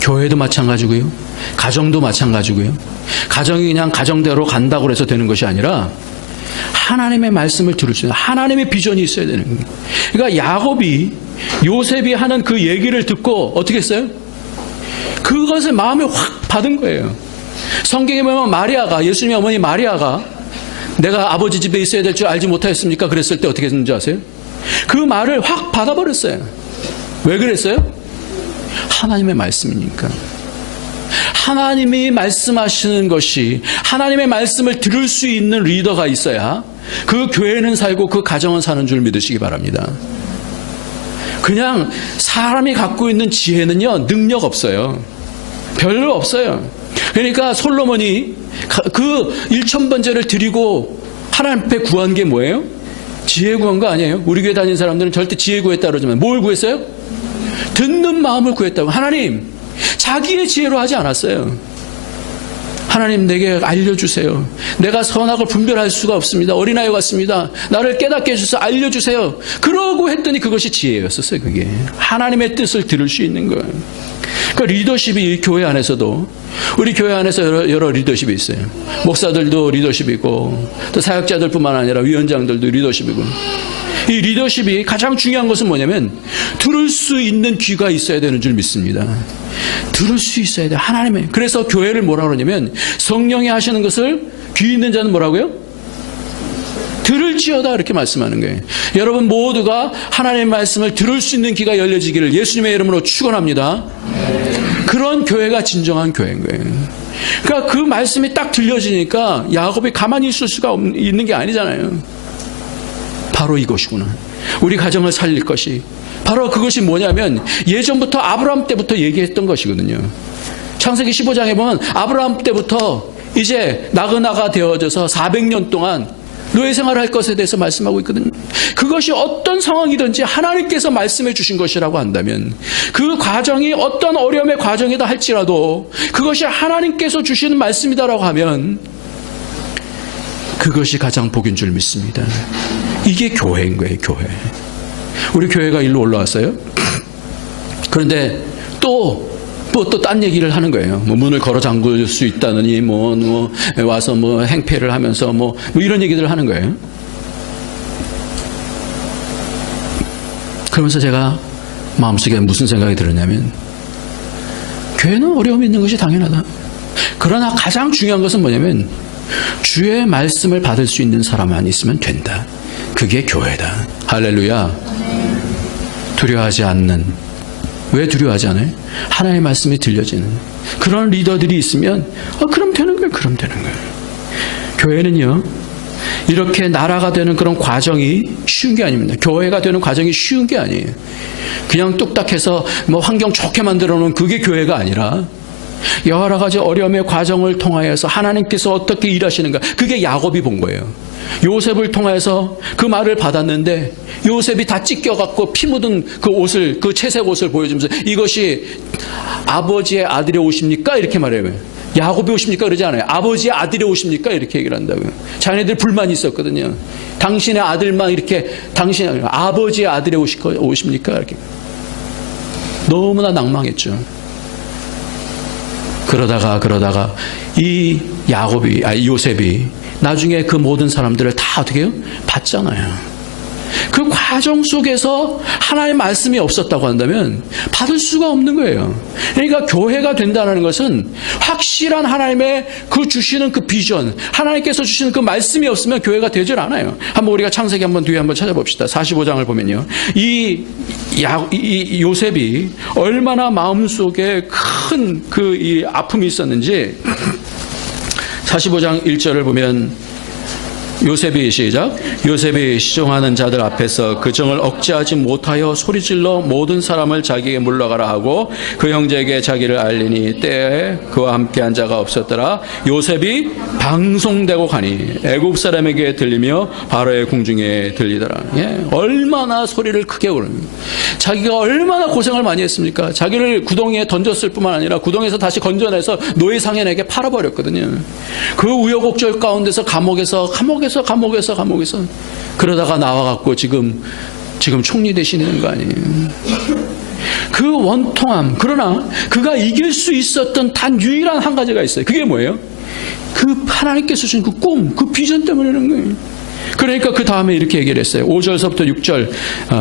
교회도 마찬가지고요. 가정도 마찬가지고요. 가정이 그냥 가정대로 간다고 해서 되는 것이 아니라 하나님의 말씀을 들을 수 있는, 하나님의 비전이 있어야 되는 거예요. 그러니까 요셉이 하는 그 얘기를 듣고 어떻게 했어요? 그것을 마음에 확 받은 거예요. 성경에 보면 마리아가, 예수님의 어머니 마리아가 내가 아버지 집에 있어야 될 줄 알지 못하였습니까? 그랬을 때 어떻게 했는지 아세요? 그 말을 확 받아버렸어요. 왜 그랬어요? 하나님의 말씀이니까. 하나님이 말씀하시는 것이, 하나님의 말씀을 들을 수 있는 리더가 있어야 그 교회는 살고 그 가정은 사는 줄 믿으시기 바랍니다. 그냥 사람이 갖고 있는 지혜는요, 능력 없어요. 별로 없어요. 그러니까 솔로몬이 그 1000번제를 드리고 하나님 앞에 구한 게 뭐예요? 지혜 구한 거 아니에요? 우리 교회 다니는 사람들은 절대 지혜 구했다 그러지만 뭘 구했어요? 듣는 마음을 구했다고. 하나님, 자기의 지혜로 하지 않았어요. 하나님 내게 알려주세요. 내가 선악을 분별할 수가 없습니다. 어린아이 같습니다. 나를 깨닫게 해주셔서 알려주세요. 그러고 했더니 그것이 지혜였었어요. 그게 하나님의 뜻을 들을 수 있는 거예요. 그러니까 리더십이 교회 안에서도, 우리 교회 안에서 여러 리더십이 있어요. 목사들도 리더십이고, 또 사역자들뿐만 아니라 위원장들도 리더십이고. 이 리더십이 가장 중요한 것은 뭐냐면 들을 수 있는 귀가 있어야 되는 줄 믿습니다. 들을 수 있어야 돼요. 하나님의. 그래서 교회를 뭐라고 그러냐면 성령이 하시는 것을 귀 있는 자는 뭐라고요? 들을지어다, 이렇게 말씀하는 거예요. 여러분 모두가 하나님의 말씀을 들을 수 있는 귀가 열려지기를 예수님의 이름으로 축원합니다. 그런 교회가 진정한 교회인 거예요. 그러니까 그 말씀이 딱 들려지니까 야곱이 가만히 있을 수가 있는 게 아니잖아요. 바로 이것이구나. 우리 가정을 살릴 것이. 바로 그것이 뭐냐면 예전부터 아브라함 때부터 얘기했던 것이거든요. 창세기 15장에 보면 아브라함 때부터 이제 나그나가 되어져서 400년 동안 노예 생활을 할 것에 대해서 말씀하고 있거든요. 그것이 어떤 상황이든지 하나님께서 말씀해 주신 것이라고 한다면, 그 과정이 어떤 어려움의 과정이다 할지라도 그것이 하나님께서 주시는 말씀이다라고 하면 그것이 가장 복인 줄 믿습니다. 이게 교회인 거예요. 교회. 우리 교회가 일로 올라왔어요. 그런데 또 딴 얘기를 하는 거예요. 뭐 문을 걸어 잠글 수 있다느니 와서 행패를 하면서 뭐 이런 얘기들을 하는 거예요. 그러면서 제가 마음속에 무슨 생각이 들었냐면, 교회는 어려움이 있는 것이 당연하다. 그러나 가장 중요한 것은 뭐냐면 주의 말씀을 받을 수 있는 사람만 있으면 된다. 그게 교회다. 할렐루야. 두려워하지 않는. 왜 두려워하지 않아요? 하나님의 말씀이 들려지는 그런 리더들이 있으면 그럼 되는 거예요. 그럼 되는 거예요. 교회는요, 이렇게 나라가 되는 그런 과정이 쉬운 게 아닙니다. 교회가 되는 과정이 쉬운 게 아니에요. 그냥 뚝딱해서 환경 좋게 만들어 놓은 그게 교회가 아니라 여러 가지 어려움의 과정을 통하여서 하나님께서 어떻게 일하시는가, 그게 야곱이 본 거예요. 요셉을 통해서 그 말을 받았는데 요셉이 다 찢겨갖고 피 묻은 그 옷을, 그 채색 옷을 보여주면서 이것이 아버지의 아들의 옷입니까? 이렇게 말해요. 야곱이 옷입니까? 그러지 않아요. 아버지의 아들의 옷입니까? 이렇게 얘기를 한다고요. 자기네들 불만이 있었거든요. 당신의 아들만 이렇게, 당신 아버지의 아들의 옷입니까? 이렇게. 너무나 낭망했죠. 그러다가 이 요셉이 나중에 그 모든 사람들을 다 어떻게 해요? 받잖아요. 그 과정 속에서 하나님의 말씀이 없었다고 한다면 받을 수가 없는 거예요. 그러니까 교회가 된다는 것은 확실한 하나님의 그 주시는 그 비전, 하나님께서 주시는 그 말씀이 없으면 교회가 되질 않아요. 한번 우리가 창세기 뒤에 한번 찾아봅시다. 45장을 보면요, 이 요셉이 얼마나 마음속에 큰 이 아픔이 있었는지 45장 1절을 보면, 요셉이 시작. 요셉이 시종하는 자들 앞에서 그 정을 억제하지 못하여 소리질러 모든 사람을 자기에게 물러가라 하고 그 형제에게 자기를 알리니 때에 그와 함께한 자가 없었더라. 요셉이 방송되고 가니 애굽 사람에게 들리며 바로의 궁중에 들리더라. 얼마나 소리를 크게 울으며 자기가 얼마나 고생을 많이 했습니까? 자기를 구덩이에 던졌을 뿐만 아니라 구덩이에서 다시 건져내서 노예 상인에게 팔아버렸거든요. 그 우여곡절 가운데서 감옥에서 그러다가 나와갖고 지금 총리 되시는 거 아니에요. 그 원통함. 그러나 그가 이길 수 있었던 단 유일한 한 가지가 있어요. 그게 뭐예요? 그 하나님께서 주신 그 꿈, 그 비전 때문에 그런 거예요. 그러니까 그 다음에 이렇게 얘기를 했어요. 5절서부터 6절,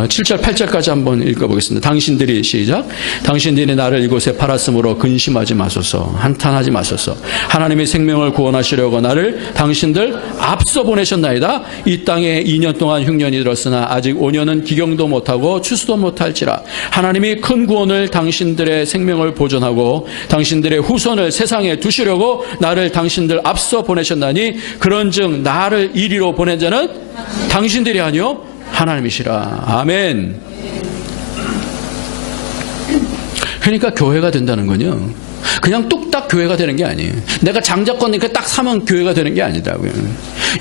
7절, 8절까지 한번 읽어보겠습니다. 당신들이 시작. 당신들이 나를 이곳에 팔았으므로 근심하지 마소서, 한탄하지 마소서. 하나님의 생명을 구원하시려고 나를 당신들 앞서 보내셨나이다. 이 땅에 2년 동안 흉년이 들었으나 아직 5년은 기경도 못하고 추수도 못할지라. 하나님이 큰 구원을 당신들의 생명을 보존하고 당신들의 후손을 세상에 두시려고 나를 당신들 앞서 보내셨나니 그런즉 나를 이리로 보낸 자는 당신들이 아니요 하나님이시라. 아멘. 그러니까 교회가 된다는 건요, 그냥 뚝딱 교회가 되는 게 아니에요. 내가 장자권이니까 딱 사면 교회가 되는 게 아니다고요.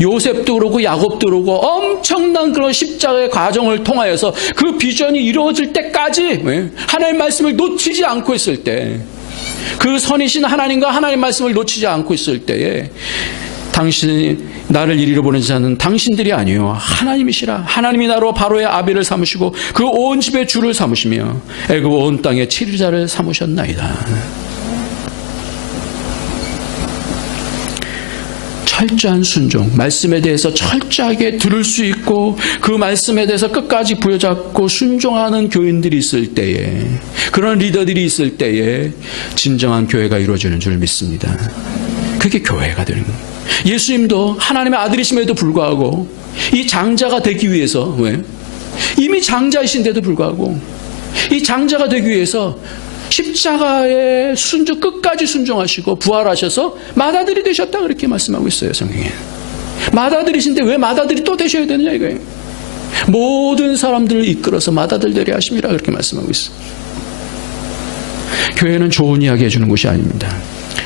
요셉도 그러고 야곱도 그러고 엄청난 그런 십자가의 과정을 통하여서 그 비전이 이루어질 때까지 하나님의 말씀을 놓치지 않고 있을 때, 그 선이신 하나님과 하나님 말씀을 놓치지 않고 있을 때에 당신이 나를 이리로 보내지 않는 당신들이 아니요 하나님이시라. 하나님이 나로 바로의 아비를 삼으시고 그 온 집의 주를 삼으시며 애굽 온 땅의 치리자를 삼으셨나이다. 철저한 순종, 말씀에 대해서 철저하게 들을 수 있고 그 말씀에 대해서 끝까지 부여잡고 순종하는 교인들이 있을 때에, 그런 리더들이 있을 때에 진정한 교회가 이루어지는 줄 믿습니다. 그게 교회가 되는 거예요. 예수님도 하나님의 아들이심에도 불구하고 이 장자가 되기 위해서, 왜? 이미 장자이신데도 불구하고 이 장자가 되기 위해서 십자가의 끝까지 순종하시고 부활하셔서 맏아들이 되셨다, 그렇게 말씀하고 있어요, 성경에. 맏아들이신데 왜 맏아들이 또 되셔야 되느냐 이거예요. 모든 사람들을 이끌어서 맏아들 되게 하심이라, 그렇게 말씀하고 있어요. 교회는 좋은 이야기 해주는 곳이 아닙니다.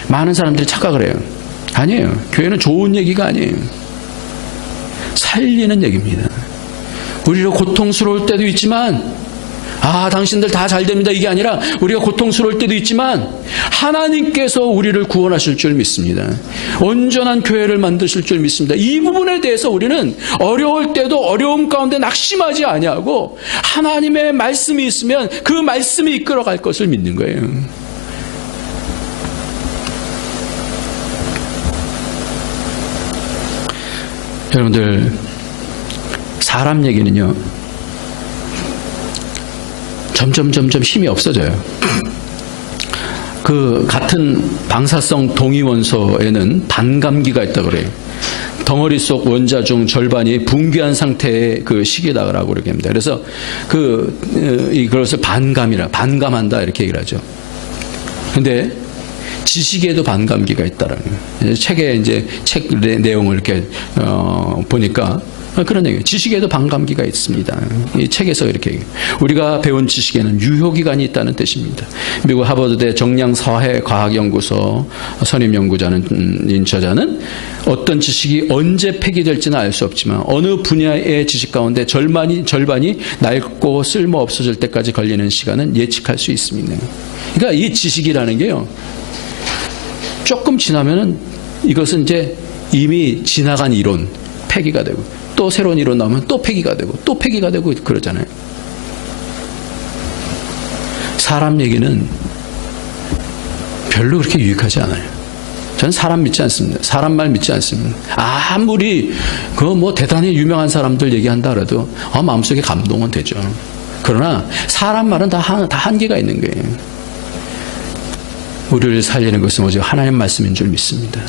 많은 사람들이 착각을 해요. 아니에요. 교회는 좋은 얘기가 아니에요. 살리는 얘기입니다. 우리로 고통스러울 때도 있지만, 당신들 다 잘 됩니다, 이게 아니라 우리가 고통스러울 때도 있지만 하나님께서 우리를 구원하실 줄 믿습니다. 온전한 교회를 만드실 줄 믿습니다. 이 부분에 대해서 우리는 어려울 때도 어려움 가운데 낙심하지 아니하고 하나님의 말씀이 있으면 그 말씀이 이끌어갈 것을 믿는 거예요. 여러분들, 사람 얘기는요 점점 힘이 없어져요. 그 같은 방사성 동위원소에는 반감기가 있다고 그래요. 덩어리 속 원자 중 절반이 붕괴한 상태의 그 시기다라고 그렇게 합니다. 그래서 이것을 반감한다 이렇게 얘기를 하죠. 근데 지식에도 반감기가 있다라는 거예요. 책에 이제 책 내용을 이렇게 보니까 그런 얘기예요. 지식에도 반감기가 있습니다. 이 책에서 이렇게 얘기해요. 우리가 배운 지식에는 유효기간이 있다는 뜻입니다. 미국 하버드대 정량사회과학연구소 선임연구자인 저자는 어떤 지식이 언제 폐기될지는 알 수 없지만 어느 분야의 지식 가운데 절반이 낡고 쓸모 없어질 때까지 걸리는 시간은 예측할 수 있습니다. 그러니까 이 지식이라는 게요, 조금 지나면은 이것은 이제 이미 지나간 이론, 폐기가 되고, 또 새로운 이론 나오면 또 폐기가 되고, 또 폐기가 되고 그러잖아요. 사람 얘기는 별로 그렇게 유익하지 않아요. 저는 사람 믿지 않습니다. 사람 말 믿지 않습니다. 아무리 대단히 유명한 사람들 얘기한다 그래도 마음속에 감동은 되죠. 그러나 사람 말은 다 한계가 있는 거예요. 우리를 살리는 것은 오직 하나님 말씀인 줄 믿습니다.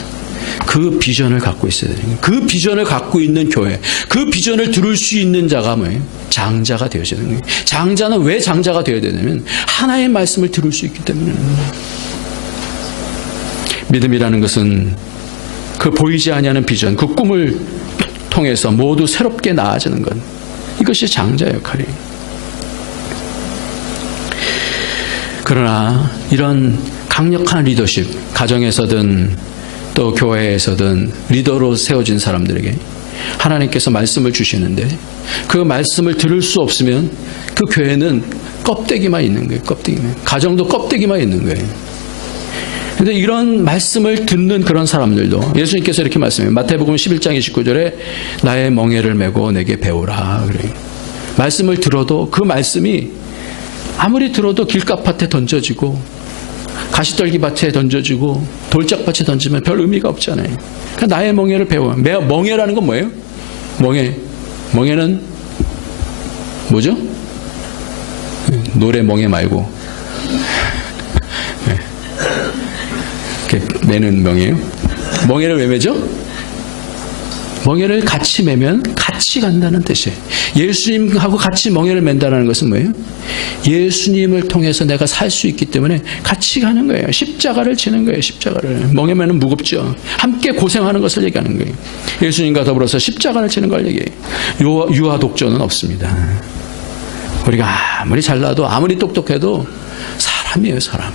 그 비전을 갖고 있어야 돼요. 그 비전을 갖고 있는 교회, 그 비전을 들을 수 있는 자가 뭐예요? 장자가 되어야 되는 거예요. 장자는 왜 장자가 되어야 되냐면 하나의 말씀을 들을 수 있기 때문에. 믿음이라는 것은 그 보이지 아니하는 비전, 그 꿈을 통해서 모두 새롭게 나아지는 것, 이것이 장자 역할이에요. 그러나 이런 강력한 리더십, 가정에서든 또 교회에서든 리더로 세워진 사람들에게 하나님께서 말씀을 주시는데 그 말씀을 들을 수 없으면 그 교회는 껍데기만 있는 거예요. 껍데기만. 가정도 껍데기만 있는 거예요. 그런데 이런 말씀을 듣는 그런 사람들도 예수님께서 이렇게 말씀해요. 마태복음 11장 29절에 나의 멍에를 메고 내게 배우라 그래요. 말씀을 들어도 그 말씀이 아무리 들어도 길가밭에 던져지고 가시떨기 밭에 던져지고 돌짝밭에 던지면 별 의미가 없잖아요. 그러니까 나의 멍에를 배워. 멍에라는 건 뭐예요? 멍에는 뭐죠? 노래 멍에 말고 이렇게 매는 멍에요. 멍에를 왜 매죠? 멍에를 같이 매면 같이 간다는 뜻이에요. 예수님하고 같이 멍에를 맨다는 것은 뭐예요? 예수님을 통해서 내가 살 수 있기 때문에 같이 가는 거예요. 십자가를 지는 거예요. 십자가를. 멍에 매는 무겁죠. 함께 고생하는 것을 얘기하는 거예요. 예수님과 더불어서 십자가를 지는 걸 얘기해요. 유아 독존은 없습니다. 우리가 아무리 잘나도 아무리 똑똑해도 사람이에요. 사람.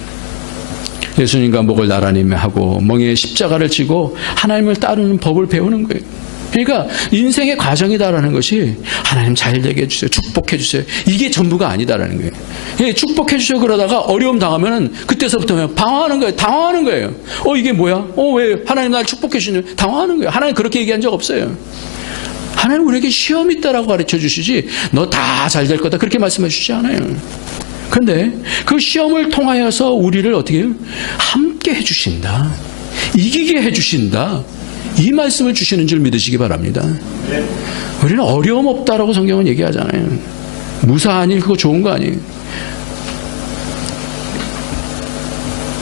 예수님과 목을 나란히 하고 멍에에 십자가를 지고 하나님을 따르는 법을 배우는 거예요. 그러니까 인생의 과정이다라는 것이 하나님 잘 되게 해주세요. 축복해 주세요. 이게 전부가 아니다라는 거예요. 예, 축복해 주세요 그러다가 어려움 당하면은 그때서부터 방황하는 거예요. 당황하는 거예요. 이게 뭐야? 왜 하나님 날 축복해 주시냐? 당황하는 거예요. 하나님 그렇게 얘기한 적 없어요. 하나님 우리에게 시험이 있다라고 가르쳐 주시지 너 다 잘 될 거다 그렇게 말씀해 주지 않아요. 그런데 그 시험을 통하여서 우리를 어떻게 해요? 함께 해주신다. 이기게 해주신다. 이 말씀을 주시는 줄 믿으시기 바랍니다. 우리는 어려움 없다라고 성경은 얘기하잖아요. 무사한 일 그거 좋은 거 아니에요.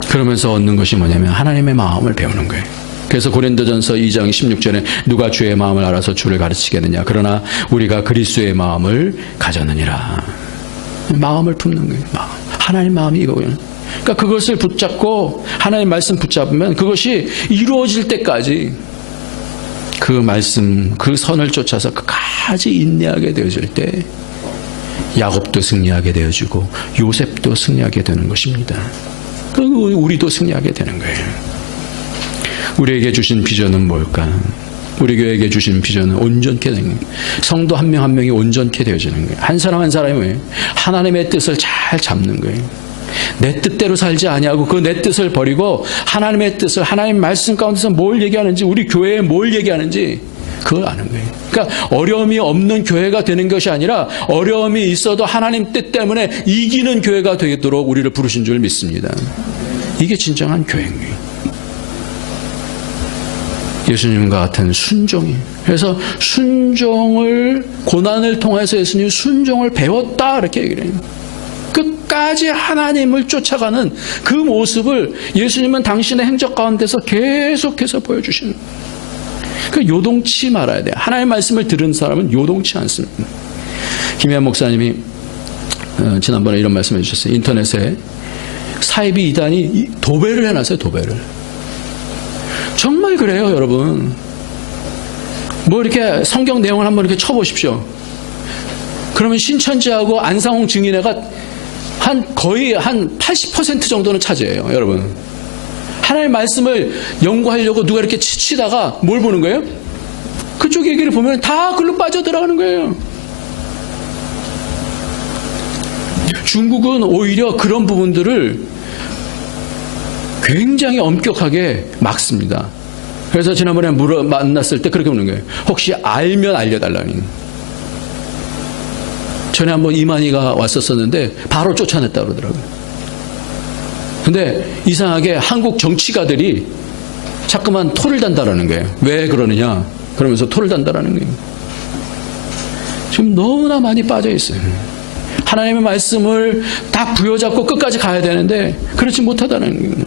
그러면서 얻는 것이 뭐냐면 하나님의 마음을 배우는 거예요. 그래서 고린도전서 2장 16절에 누가 주의 마음을 알아서 주를 가르치겠느냐. 그러나 우리가 그리스도의 마음을 가졌느니라. 마음을 품는 거예요. 하나님 마음이 이거예요. 그러니까 그것을 붙잡고 하나님 말씀 붙잡으면 그것이 이루어질 때까지 그 말씀, 그 선을 쫓아서 끝까지 인내하게 되어질 때 야곱도 승리하게 되어지고 요셉도 승리하게 되는 것입니다. 그리고 우리도 승리하게 되는 거예요. 우리에게 주신 비전은 뭘까? 우리 교회에게 주신 비전은 온전케 되는 거예요. 성도 한 명 한 명이 온전케 되어지는 거예요. 한 사람 한 사람이 왜? 하나님의 뜻을 잘 잡는 거예요. 내 뜻대로 살지 아니하고 그 내 뜻을 버리고 하나님의 뜻을 하나님 말씀 가운데서 뭘 얘기하는지 우리 교회에 뭘 얘기하는지 그걸 아는 거예요. 그러니까 어려움이 없는 교회가 되는 것이 아니라 어려움이 있어도 하나님 뜻 때문에 이기는 교회가 되도록 우리를 부르신 줄 믿습니다. 이게 진정한 교회인 거예요. 예수님과 같은 순종이. 그래서 순종을 고난을 통해서 예수님이 순종을 배웠다 이렇게 얘기를 해요. 끝까지 하나님을 쫓아가는 그 모습을 예수님은 당신의 행적 가운데서 계속해서 보여주시는 거예요. 그 요동치 말아야 돼요. 하나님의 말씀을 들은 사람은 요동치 않습니다. 김혜한 목사님이 지난번에 이런 말씀을 해주셨어요. 인터넷에 사이비 이단이 도배를 해놨어요. 도배를. 정말 그래요, 여러분. 뭐 이렇게 성경 내용을 한번 이렇게 쳐보십시오. 그러면 신천지하고 안상홍 증인회가 거의 한 80% 정도는 차지해요, 여러분. 하나님의 말씀을 연구하려고 누가 이렇게 치다가 뭘 보는 거예요? 그쪽 얘기를 보면 다 글로 빠져들어가는 거예요. 중국은 오히려 그런 부분들을 굉장히 엄격하게 막습니다. 그래서 지난번에 만났을 때 그렇게 묻는 거예요. 혹시 알면 알려달라는. 전에 한번 이만희가 왔었었는데 바로 쫓아냈다 그러더라고요. 근데 이상하게 한국 정치가들이 자꾸만 토를 단다라는 거예요. 왜 그러느냐? 그러면서 토를 단다라는 거예요. 지금 너무나 많이 빠져 있어요. 하나님의 말씀을 딱 부여잡고 끝까지 가야 되는데 그렇지 못하다는 거예요.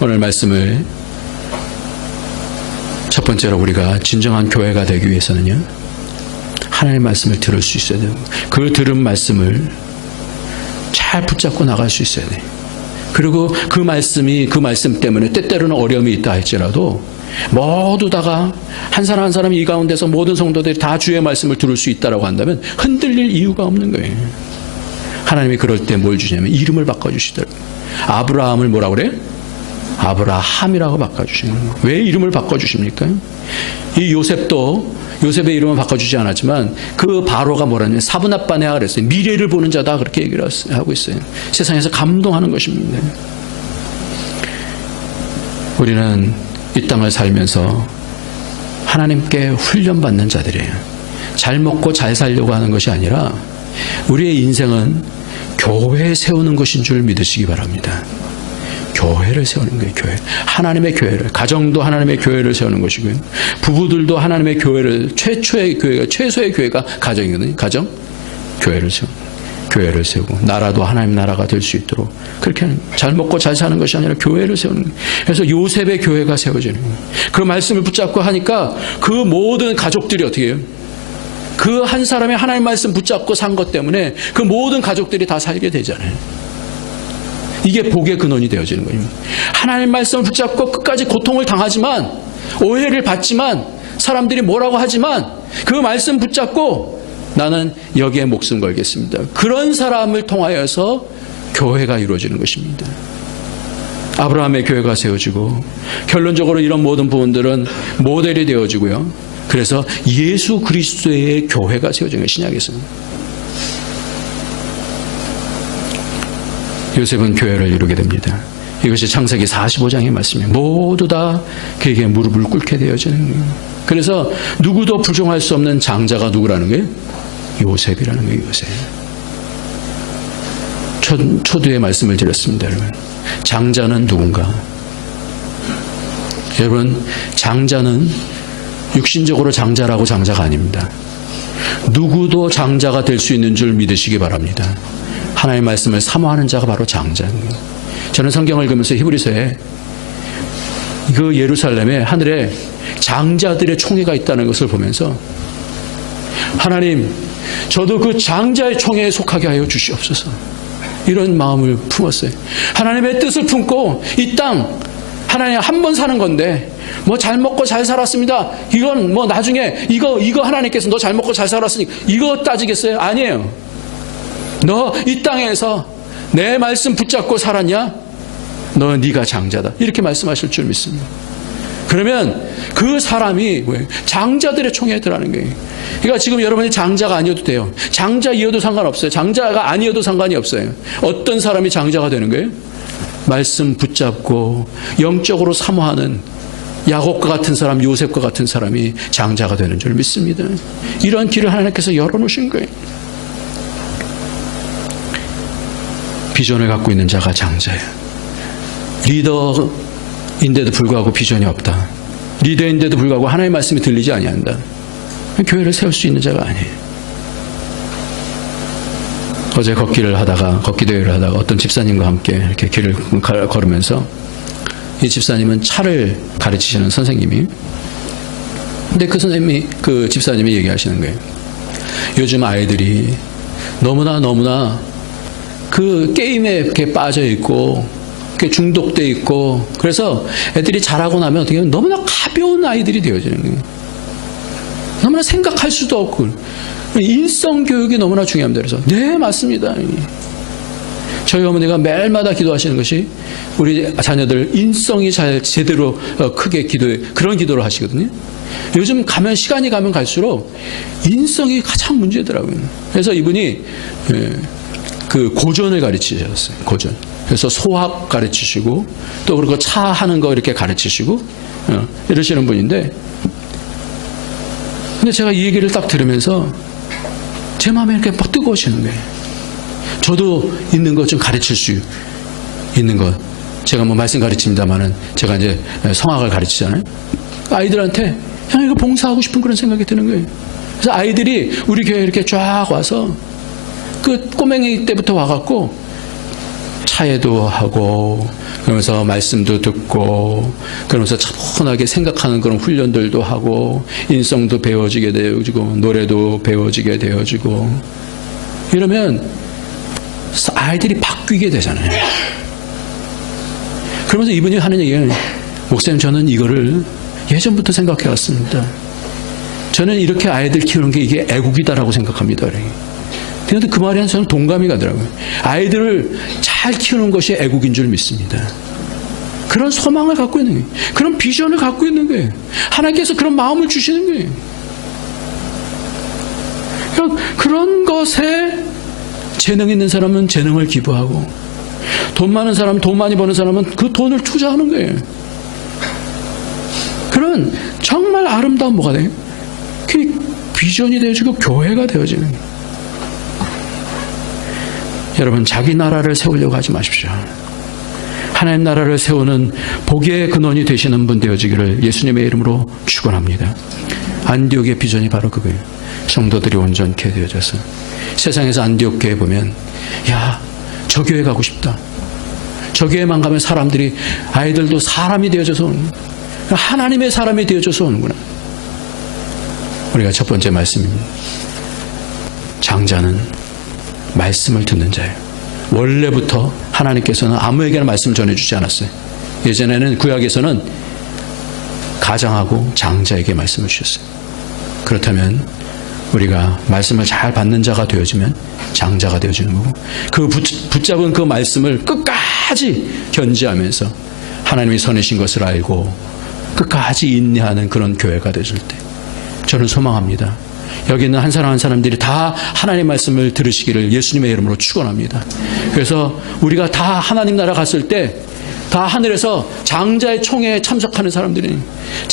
오늘 말씀을 첫 번째로 우리가 진정한 교회가 되기 위해서는요. 하나님의 말씀을 들을 수 있어야 돼요. 그 들은 말씀을 잘 붙잡고 나갈 수 있어야 돼요. 그리고 그 말씀 때문에 때때로는 어려움이 있다 할지라도 모두 다가 한 사람 한 사람이 이 가운데서 모든 성도들이 다 주의 말씀을 들을 수 있다라고 한다면 흔들릴 이유가 없는 거예요. 하나님이 그럴 때 뭘 주냐면 이름을 바꿔주시더라고요. 아브라함을 뭐라고 그래요? 아브라함이라고 바꿔주시는 거예요. 왜 이름을 바꿔주십니까? 이 요셉의 이름은 바꿔주지 않았지만 그 바로가 뭐라냐면 사브낫바네아 그랬어요. 미래를 보는 자다 그렇게 얘기를 하고 있어요. 세상에서 감동하는 것입니다. 우리는 이 땅을 살면서 하나님께 훈련받는 자들이에요. 잘 먹고 잘 살려고 하는 것이 아니라 우리의 인생은 교회 세우는 것인 줄 믿으시기 바랍니다. 교회를 세우는 거예요. 교회. 하나님의 교회를. 가정도 하나님의 교회를 세우는 것이고요. 부부들도 하나님의 교회를 최소의 교회가 가정이거든요. 가정 교회를 세우고 나라도 하나님 나라가 될 수 있도록 그렇게 하는 거예요. 잘 먹고 잘 사는 것이 아니라 교회를 세우는 거예요. 그래서 요셉의 교회가 세워지는 거예요. 그 말씀을 붙잡고 하니까 그 모든 가족들이 어떻게 해요? 그 한 사람이 하나님 말씀 붙잡고 산 것 때문에 그 모든 가족들이 다 살게 되잖아요. 이게 복의 근원이 되어지는 거예요. 하나님 말씀을 붙잡고 끝까지 고통을 당하지만 오해를 받지만 사람들이 뭐라고 하지만 그 말씀 붙잡고 나는 여기에 목숨 걸겠습니다. 그런 사람을 통하여서 교회가 이루어지는 것입니다. 아브라함의 교회가 세워지고 결론적으로 이런 모든 부분들은 모델이 되어지고요. 그래서 예수 그리스도의 교회가 세워진 것이 신약에서는. 요셉은 교회를 이루게 됩니다. 이것이 창세기 45장의 말씀이에요. 모두 다 그에게 무릎을 꿇게 되어지는 거예요. 그래서 누구도 부정할 수 없는 장자가 누구라는 거예요? 요셉이라는 거예요. 요셉. 초두에 말씀을 드렸습니다. 여러분. 장자는 누군가? 여러분, 장자는 육신적으로 장자라고 장자가 아닙니다. 누구도 장자가 될 수 있는 줄 믿으시기 바랍니다. 하나님의 말씀을 사모하는 자가 바로 장자입니다. 저는 성경을 읽으면서 히브리서에 그 예루살렘에 하늘에 장자들의 총회가 있다는 것을 보면서 하나님, 저도 그 장자의 총회에 속하게 하여 주시옵소서. 이런 마음을 품었어요. 하나님의 뜻을 품고 이 땅 하나님 한 번 사는 건데 뭐 잘 먹고 잘 살았습니다. 이건 뭐 나중에 이거 하나님께서 너 잘 먹고 잘 살았으니 이거 따지겠어요? 아니에요. 너 이 땅에서 내 말씀 붙잡고 살았냐? 너 네가 장자다. 이렇게 말씀하실 줄 믿습니다. 그러면 그 사람이 뭐예요? 장자들의 총회에 들어가는 거예요. 그러니까 지금 여러분이 장자가 아니어도 돼요. 장자이어도 상관없어요. 장자가 아니어도 상관이 없어요. 어떤 사람이 장자가 되는 거예요? 말씀 붙잡고 영적으로 사모하는 야곱과 같은 사람, 요셉과 같은 사람이 장자가 되는 줄 믿습니다. 이런 길을 하나님께서 열어놓으신 거예요. 비전을 갖고 있는 자가 장자예요. 리더인데도 불구하고 비전이 없다. 리더인데도 불구하고 하나님의 말씀이 들리지 아니한다. 교회를 세울 수 있는 자가 아니에요. 어제 걷기 대회를 하다가 어떤 집사님과 함께 이렇게 길을 걸으면서 이 집사님은 차를 가르치시는 선생님이, 근데 그 집사님이 얘기하시는 거예요. 요즘 아이들이 너무나 그 게임에 이렇게 빠져 있고 중독돼 있고, 그래서 애들이 자라고 나면 어떻게 보면 너무나 가벼운 아이들이 되어지는 거예요. 너무나 생각할 수도 없고, 인성 교육이 너무나 중요합니다. 그래서 네, 맞습니다. 저희 어머니가 매일마다 기도하시는 것이 우리 자녀들 인성이 잘 제대로 크게 그런 기도를 하시거든요. 요즘 시간이 가면 갈수록 인성이 가장 문제더라고요. 그래서 이분이 그 고전을 가르치셨어요. 고전. 그래서 소학 가르치시고 또 그리고 차 하는 거 이렇게 가르치시고 이러시는 분인데, 근데 제가 이 얘기를 딱 들으면서 제 마음에 이렇게 막 뜨거워지는 거예요. 저도 있는 것 좀 가르칠 수 있는 것. 제가 뭐 말씀 가르칩니다만은 제가 이제 성악을 가르치잖아요. 아이들한테 그냥 이거 봉사하고 싶은 그런 생각이 드는 거예요. 그래서 아이들이 우리 교회에 이렇게 쫙 와서 그 꼬맹이 때부터 와갖고 차에도 하고 그러면서 말씀도 듣고 그러면서 차분하게 생각하는 그런 훈련들도 하고 인성도 배워지게 되어지고 노래도 배워지게 되어지고 이러면 아이들이 바뀌게 되잖아요. 그러면서 이분이 하는 얘기는, 목사님, 저는 이거를 예전부터 생각해 왔습니다. 저는 이렇게 아이들 키우는 게 이게 애국이다라고 생각합니다. 그런데 그 말에는 저는 동감이 가더라고요. 아이들을 잘 키우는 것이 애국인 줄 믿습니다. 그런 소망을 갖고 있는 거예요. 그런 비전을 갖고 있는 거예요. 하나님께서 그런 마음을 주시는 거예요. 그런 것에 재능 있는 사람은 재능을 기부하고, 돈 많은 사람, 돈 많이 버는 사람은 그 돈을 투자하는 거예요. 그런 정말 아름다운 뭐가 돼요? 그 비전이 되어지고 교회가 되어지는 거예요. 여러분, 자기 나라를 세우려고 하지 마십시오. 하나님 나라를 세우는 복의 근원이 되시는 분 되어지기를 예수님의 이름으로 축원합니다. 안디옥의 비전이 바로 그거예요. 성도들이 온전케 되어져서 세상에서 안디옥 교회 보면, 야, 저 교회 가고 싶다. 저 교회만 가면 사람들이, 아이들도 사람이 되어져서 오는 거야. 하나님의 사람이 되어져서 오는구나. 우리가 첫 번째 말씀입니다. 장자는 말씀을 듣는 자예요. 원래부터 하나님께서는 아무에게나 말씀을 전해주지 않았어요. 예전에는 구약에서는 가장하고 장자에게 말씀을 주셨어요. 그렇다면 우리가 말씀을 잘 받는 자가 되어지면 장자가 되어지는 거고, 그 붙잡은 그 말씀을 끝까지 끝까지 견지하면서 하나님이 선이신 것을 알고 끝까지 인내하는 그런 교회가 되실 때 저는 소망합니다. 여기 있는 한 사람 한 사람들이 다 하나님의 말씀을 들으시기를 예수님의 이름으로 축원합니다. 그래서 우리가 다 하나님 나라 갔을 때 다 하늘에서 장자의 총회에 참석하는 사람들이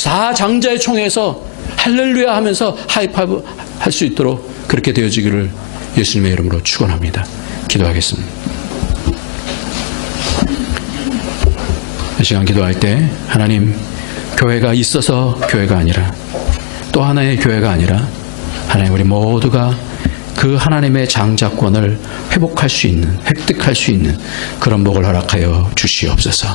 다 장자의 총회에서 할렐루야 하면서 하이파이브 할 수 있도록 그렇게 되어지기를 예수님의 이름으로 축원합니다. 기도하겠습니다. 이 시간 기도할 때 하나님, 교회가 있어서 교회가 아니라 또 하나의 교회가 아니라 하나님, 우리 모두가 그 하나님의 장자권을 회복할 수 있는, 획득할 수 있는 그런 복을 허락하여 주시옵소서.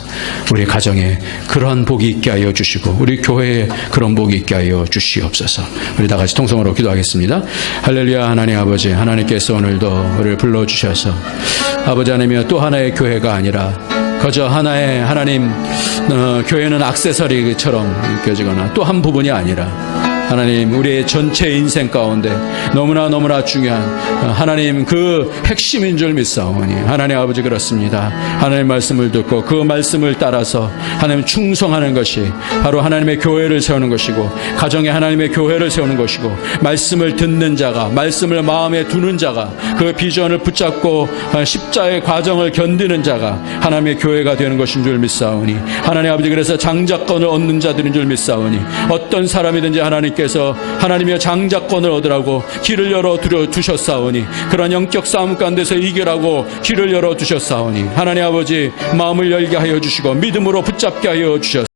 우리 가정에 그런 복이 있게 하여 주시고 우리 교회에 그런 복이 있게 하여 주시옵소서. 우리 다 같이 통성으로 기도하겠습니다. 할렐루야. 하나님 아버지, 하나님께서 오늘도 우리를 불러주셔서 아버지 하나님이여 또 하나의 교회가 아니라 그저 하나의 하나님, 교회는 액세서리처럼 느껴지거나 또 한 부분이 아니라 하나님, 우리의 전체 인생 가운데 너무나 중요한 하나님 그 핵심인 줄 믿사오니 하나님 아버지 그렇습니다. 하나님의 말씀을 듣고 그 말씀을 따라서 하나님 충성하는 것이 바로 하나님의 교회를 세우는 것이고 가정에 하나님의 교회를 세우는 것이고 말씀을 듣는 자가, 말씀을 마음에 두는 자가, 그 비전을 붙잡고 십자의 과정을 견디는 자가 하나님의 교회가 되는 것인 줄 믿사오니 하나님 아버지, 그래서 장자권을 얻는 자들인 줄 믿사오니 어떤 사람이든지 하나님께서 하나님의 장자권을 얻으라고 길을 열어 두셨사오니 그런 영적 싸움 가운데서 이기라고 길을 열어 두셨사오니 하나님 아버지, 마음을 열게 하여 주시고 믿음으로 붙잡게 하여 주셨사오니